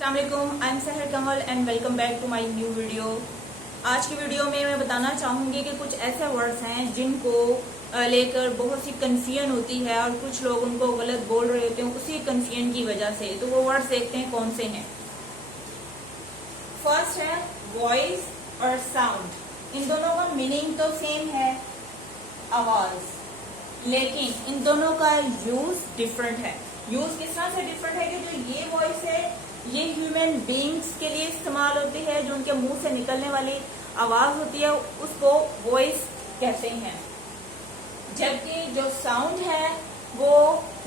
अस्सलामुअलैकुम, I am Sahar Kamal and welcome back to my new video. आज की वीडियो में मैं बताना चाहूँगी कि कुछ ऐसे वर्ड्स हैं जिनको लेकर बहुत सी कंफ्यूजन होती है और कुछ लोग उनको गलत बोल रहे होते हैं उसी कंफ्यूजन की वजह से। तो वो वर्ड्स देखते हैं कौन से हैं। फर्स्ट है वॉइस और साउंड। इन दोनों का मीनिंग तो सेम है, आवाज, लेकिन इन दोनों का यूज डिफरेंट है। यूज किस तरह से डिफरेंट है कि जो ये वॉइस है ये ह्यूमन बीइंग्स के लिए इस्तेमाल होती है, जो उनके मुंह से निकलने वाली आवाज होती है उसको वॉइस कहते हैं, जबकि जो साउंड है वो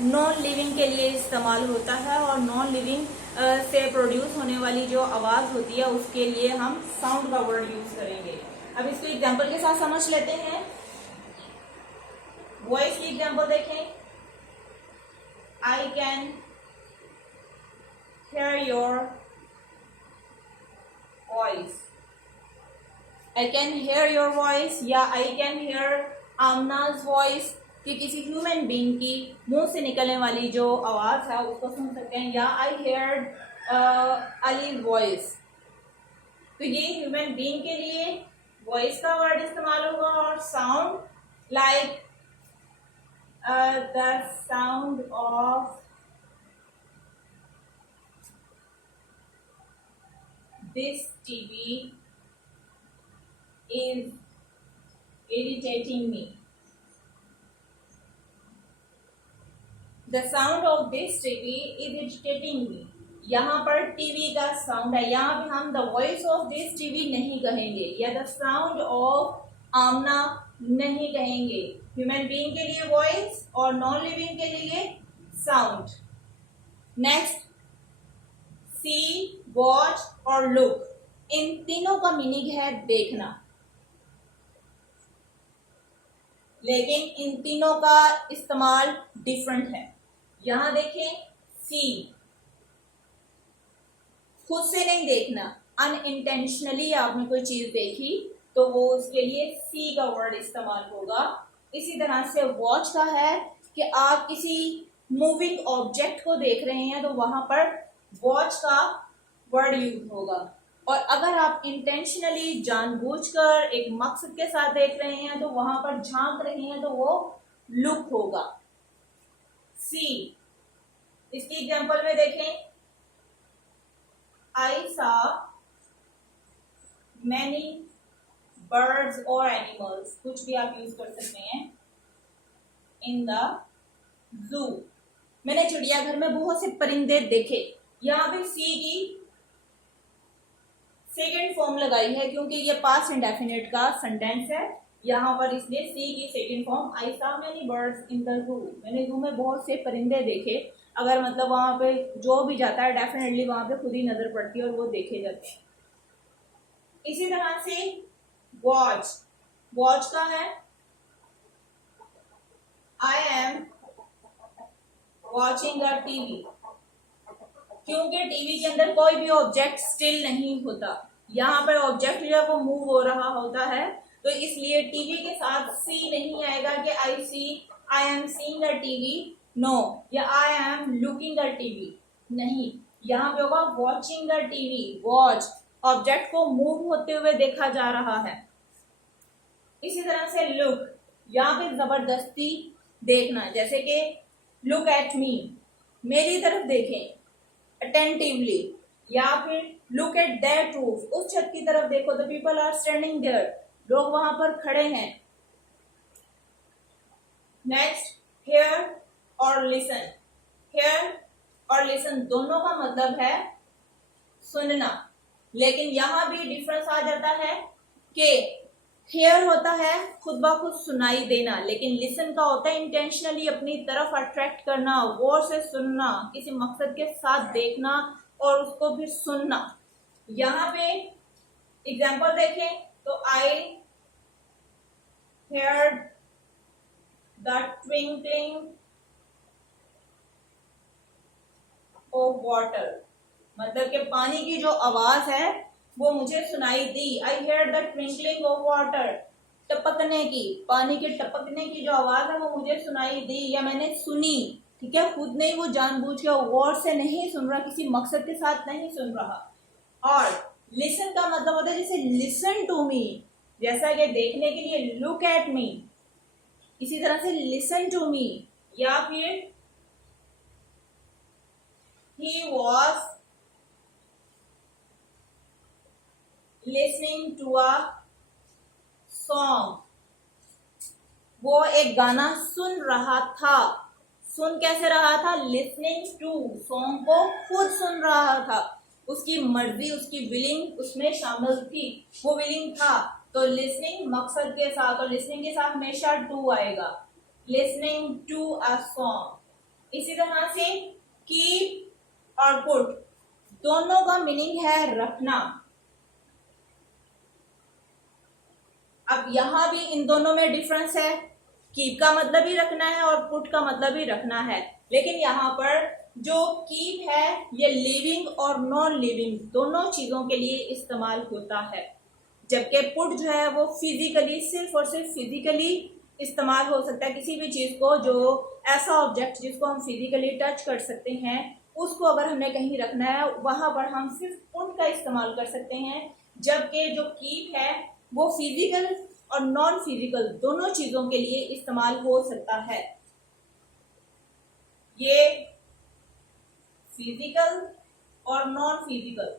नॉन लिविंग के लिए इस्तेमाल होता है और नॉन लिविंग से प्रोड्यूस होने वाली जो आवाज होती है उसके लिए हम साउंड का वर्ड यूज करेंगे। अब इसको एग्जांपल के साथ समझ लेते हैं। वॉइस की एग्जांपल देखें। I can hear your voice. I can hear your voice या I can hear आमना's voice कि किसी ह्यूमन बीइंग की मुंह से निकलने वाली जो आवाज है उसको सुन सकते हैं। या I heard अली's voice, तो ये ह्यूमन बीइंग के लिए वॉइस का वर्ड इस्तेमाल होगा। और sound like the sound of this TV is irritating me. The sound of this TV is irritating me. यहाँ पर टीवी का साउंड है, यहाँ पे हम the voice of this TV नहीं कहेंगे या द साउंड ऑफ आमना नहीं कहेंगे। ह्यूमन बीइंग के लिए वॉइस और नॉन लिविंग के लिए साउंड। नेक्स्ट, सी, वॉच और लुक। इन तीनों का मीनिंग है देखना, लेकिन इन तीनों का इस्तेमाल डिफरेंट है। यहां देखें, सी खुद से नहीं देखना, अनइंटेंशनली आपने कोई चीज देखी तो वो उसके लिए सी का वर्ड इस्तेमाल होगा। इसी तरह से वॉच का है कि आप किसी मूविंग ऑब्जेक्ट को देख रहे हैं तो वहां पर वॉच का वर्ड यूज होगा। और अगर आप इंटेंशनली जानबूझकर एक मकसद के साथ देख रहे हैं तो वहां पर झांक रहे हैं तो वो लुक होगा। सी, इसकी एग्जांपल में देखें, आई सा मैनी बर्ड्स और एनिमल्स, कुछ भी आप यूज कर सकते हैं, इन द जू। मैंने चिड़ियाघर में बहुत से परिंदे देखे। यहाँ पे सी की सेकेंड फॉर्म लगाई है क्योंकि ये पास्ट इंडेफिनिट का सेंटेंस है। यहाँ पर इसलिए सी की second form, I saw many birds in the zoo. मैंने जू में बहुत से परिंदे देखे। अगर मतलब वहां पे जो भी जाता है डेफिनेटली वहां पे खुद ही नजर पड़ती है और वो देखे जाते हैं। इसी तरह से वॉच, वॉच का है I am watching a TV, क्योंकि टीवी के अंदर कोई भी ऑब्जेक्ट स्टिल नहीं होता। यहाँ पर ऑब्जेक्ट जो है वो मूव हो रहा होता है, तो इसलिए टीवी के साथ सी नहीं आएगा कि I see, I am seeing a TV, no, या I am looking a TV, नहीं। यहाँ पे होगा watching a TV. Watch, object को मूव होते हुए देखा जा रहा है। इसी तरह से लुक, यहाँ पे जबरदस्ती देखना, जैसे कि लुक एट मी, मेरी तरफ देखें अटेंटिवली, या फिर लुक एट दैट रूफ, उस छत की तरफ देखो, the people are standing there, लोग वहां पर खड़े हैं। नेक्स्ट, हेयर और लिसन। हेयर और लिसन दोनों का मतलब है सुनना, लेकिन यहां भी डिफरेंस आ जाता है कि हेयर होता है खुद ब खुद सुनाई देना, लेकिन लिसन का होता है इंटेंशनली अपनी तरफ अट्रैक्ट करना, गौर से सुनना, किसी मकसद के साथ देखना और उसको भी सुनना। यहाँ पे एग्जाम्पल देखें तो I heard the twinkling of water, मतलब कि पानी की जो आवाज है वो मुझे सुनाई दी। I hear the twinkling of water, टपकने की, पानी के टपकने की जो आवाज है वो मुझे सुनाई दी या मैंने सुनी। ठीक है, खुद नहीं, वो जानबूझ के गौर से नहीं सुन रहा, किसी मकसद के साथ नहीं सुन रहा। और लिसन का मतलब होता है जैसे लिसन टू मी, जैसा कि देखने के लिए लुक एट मी, इसी तरह से लिसन टू मी, या फिर he was listening to a song, वो एक गाना सुन रहा था। सुन कैसे रहा था? लिसनिंग टू, सॉन्ग को खुद सुन रहा था, उसकी मर्जी, उसकी विलिंग उसमें शामिल थी, वो विलिंग था। तो लिसनिंग मकसद के साथ, और लिसनिंग के साथ हमेशा टू आएगा, लिसनिंग टू अ सॉन्ग। इसी तरह से कीप और पुट, दोनों का मीनिंग है रखना। अब यहां भी इन दोनों में डिफरेंस है, कीप का मतलब ही रखना है और पुट का मतलब ही रखना है, लेकिन यहाँ पर जो कीप है ये लिविंग और नॉन लिविंग दोनों चीजों के लिए इस्तेमाल होता है, जबकि पुट जो है वो फिजिकली, सिर्फ और सिर्फ फिजिकली इस्तेमाल हो सकता है। किसी भी चीज को, जो ऐसा ऑब्जेक्ट जिसको हम फिजिकली टच कर सकते हैं, उसको अगर हमने कहीं रखना है वहां पर हम सिर्फ पुट का इस्तेमाल कर सकते हैं, जबकि जो कीप है वो फिजिकल और नॉन फिजिकल दोनों चीजों के लिए इस्तेमाल हो सकता है। ये फिजिकल और नॉन फिजिकल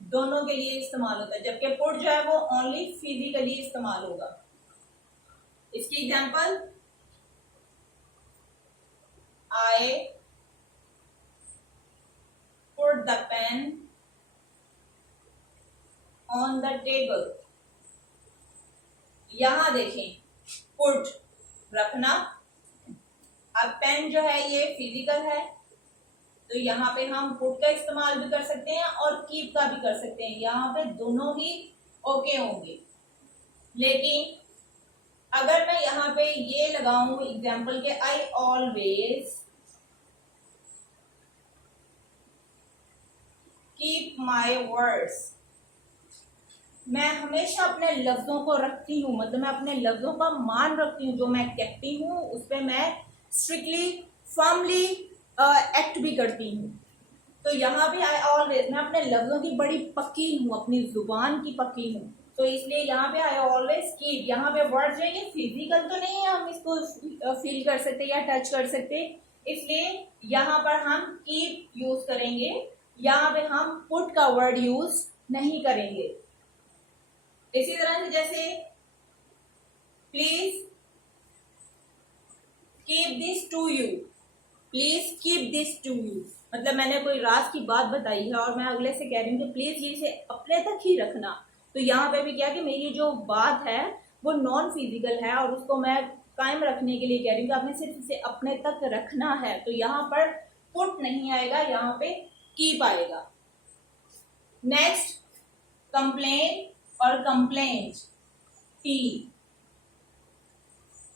दोनों के लिए इस्तेमाल होता है, जबकि पुट जो है वो ओनली फिजिकली इस्तेमाल होगा। इसकी example, I put the pain on the table. यहां देखें, पुट रखना, अब पेन जो है ये फिजिकल है, तो यहाँ पे हम पुट का इस्तेमाल भी कर सकते हैं और कीप का भी कर सकते हैं, यहाँ पे दोनों ही ओके होंगे। लेकिन अगर मैं यहाँ पे ये लगाऊं एग्जाम्पल के, I always keep my words, मैं हमेशा अपने लफ्जों को रखती हूँ, मतलब मैं अपने लफ्जों का मान रखती हूँ, जो मैं कहती हूँ उस पर मैं स्ट्रिक्टली फर्मली एक्ट भी करती हूँ। तो यहाँ पे आई ऑलवेज, मैं अपने लफ्जों की बड़ी पक्की हूँ, अपनी जुबान की पक्की हूँ, तो इसलिए यहाँ पे आई ऑलवेज कीप, यहाँ पे वर्ड जो है ये फिजिकल तो नहीं है, हम इसको फील कर सकते या टच कर सकते, इसलिए यहाँ पर हम कीप यूज करेंगे, यहाँ पे हम पुट का वर्ड यूज नहीं करेंगे। इसी तरह से जैसे please keep this to you, please keep this to you, मतलब मैंने कोई राज की बात बताई है और मैं अगले से कह रही हूँ कि प्लीज ये इसे अपने तक ही रखना, तो यहाँ पे भी क्या कि मेरी जो बात है वो नॉन फिजिकल है और उसको मैं कायम रखने के लिए कह रही हूँ कि आपने सिर्फ इसे अपने तक रखना है, तो यहाँ पर पुट नहीं आएगा, यहाँ पे कीप आएगा। नेक्स्ट, कंप्लेन और कंप्लेंट, टी,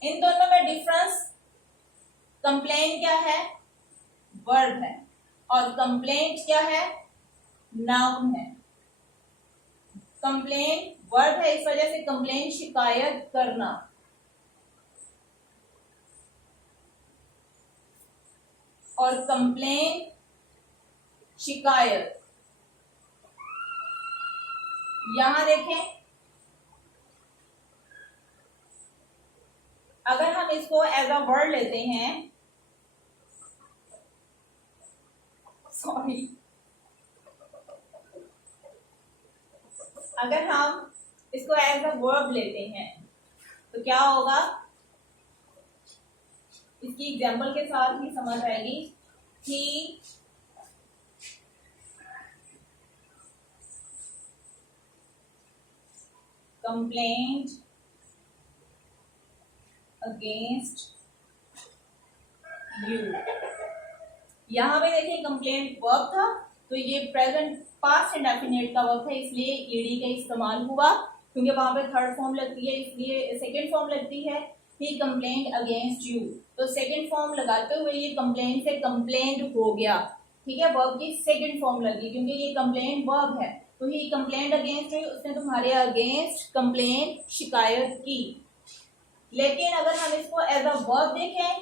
इन दोनों में डिफरेंस, कंप्लेन क्या है? वर्ब है, और कंप्लेंट क्या है? नाउन है। कंप्लेन वर्ब है, इस वजह से कंप्लेन शिकायत करना, और कंप्लेन शिकायत। यहां देखें, अगर हम इसको एज अ वर्ड लेते हैं, सॉरी, अगर हम इसको एज अ वर्ब लेते हैं तो क्या होगा, इसकी एग्जाम्पल के साथ ही समझ आएगी। ही कंप्लेंट अगेंस्ट यू, यहां पे देखिए कंप्लेंट वर्ब था, तो ये प्रेजेंट पास्ट इंडेफिनिट का वर्ब है, इसलिए ईडी का इस्तेमाल हुआ, क्योंकि वहां पे थर्ड फॉर्म लगती है, इसलिए सेकंड फॉर्म लगती है, ही कंप्लेंट अगेंस्ट यू, तो सेकंड फॉर्म लगाते हुए ये कंप्लेंट से कंप्लेंट हो गया, ठीक है, वर्ब की सेकंड फॉर्म लगी, क्योंकि ये कंप्लेंट वर्ब है, तो ही कंप्लेंट अगेंस्ट यू, उसने तुम्हारे अगेंस्ट कंप्लेंट शिकायत की। लेकिन अगर हम इसको एज अ वर्ब देखें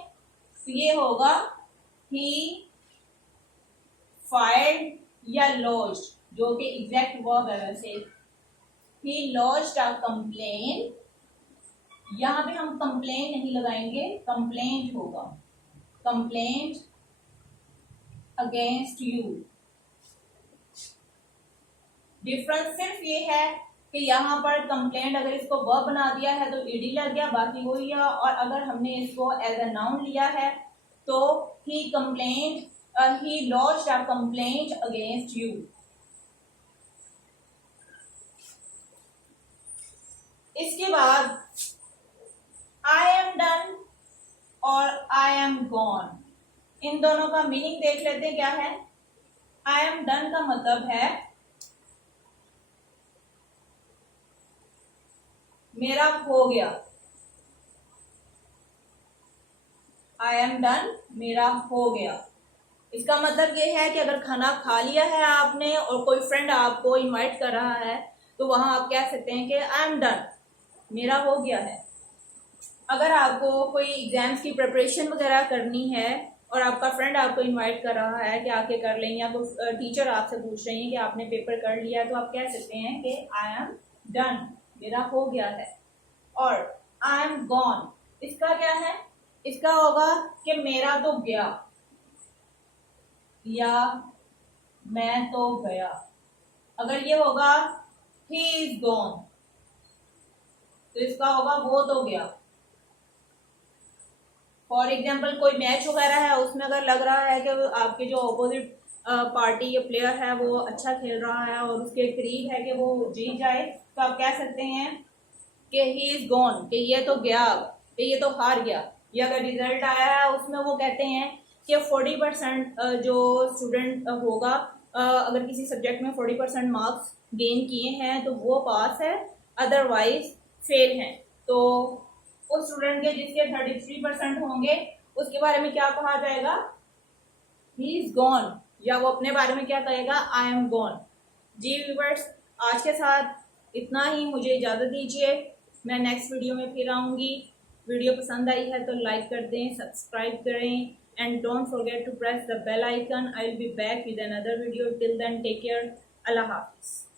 तो ये होगा ही फाइल्ड या लॉज्ड, जो कि एग्जैक्ट वर्ब है वैसे, ही लॉज्ड अ कंप्लेन, यहां पे हम कंप्लेन नहीं लगाएंगे, कंप्लेंट होगा, कंप्लेंट अगेंस्ट यू। डिफरेंस सिर्फ ये है कि यहाँ पर कंप्लेंट अगर इसको वर्ब बना दिया है तो ईडी लग गया, बाकी वही है, और अगर हमने इसको एज अ नाउन लिया है तो he complaint, he launched a complaint against you. इसके बाद आई एम डन और आई एम गॉन, इन दोनों का मीनिंग देख लेते हैं क्या है। आई एम डन का मतलब है मेरा हो गया, आई एम डन मेरा हो गया। इसका मतलब ये है कि अगर खाना खा लिया है आपने और कोई फ्रेंड आपको इनवाइट कर रहा है तो वहां आप कह सकते हैं कि आई एम डन, मेरा हो गया है। अगर आपको कोई एग्जाम्स की प्रिपरेशन वगैरह करनी है और आपका फ्रेंड आपको इनवाइट कर रहा है कि आके कर लें, या कोई टीचर आपसे पूछ रही है कि आपने पेपर कर लिया, तो आप कह सकते हैं कि आई एम डन, मेरा हो गया है। और आई एम गॉन, इसका क्या है, इसका होगा कि मेरा तो गया या मैं तो गया। अगर ये होगा ही इज गॉन तो इसका होगा वो तो गया। फॉर एग्जाम्पल कोई मैच वगैरह है, उसमें अगर लग रहा है कि आपके जो ऑपोजिट पार्टी या प्लेयर है वो अच्छा खेल रहा है और उसके करीब है कि वो जीत जाए, तो आप कह सकते हैं कि ही इज गॉन, कि ये तो गया, कि ये तो हार गया। या अगर रिजल्ट आया है उसमें वो कहते हैं कि 40% जो स्टूडेंट होगा, अगर किसी सब्जेक्ट में 40% मार्क्स गेन किए हैं तो वो पास है, अदरवाइज फेल हैं। तो उस स्टूडेंट के जिसके 33% होंगे उसके बारे में क्या कहा जाएगा, ही इज गॉन, या वो अपने बारे में क्या कहेगा, आई एम गॉन। जी व्यूअर्स, आज के साथ इतना ही, मुझे इजाज़त दीजिए, मैं नेक्स्ट वीडियो में फिर आऊँगी। वीडियो पसंद आई है तो लाइक कर दें, सब्सक्राइब करें, and don't forget to press the bell icon. I will be back with another video. Till then take care, अल्लाह हाफिज़।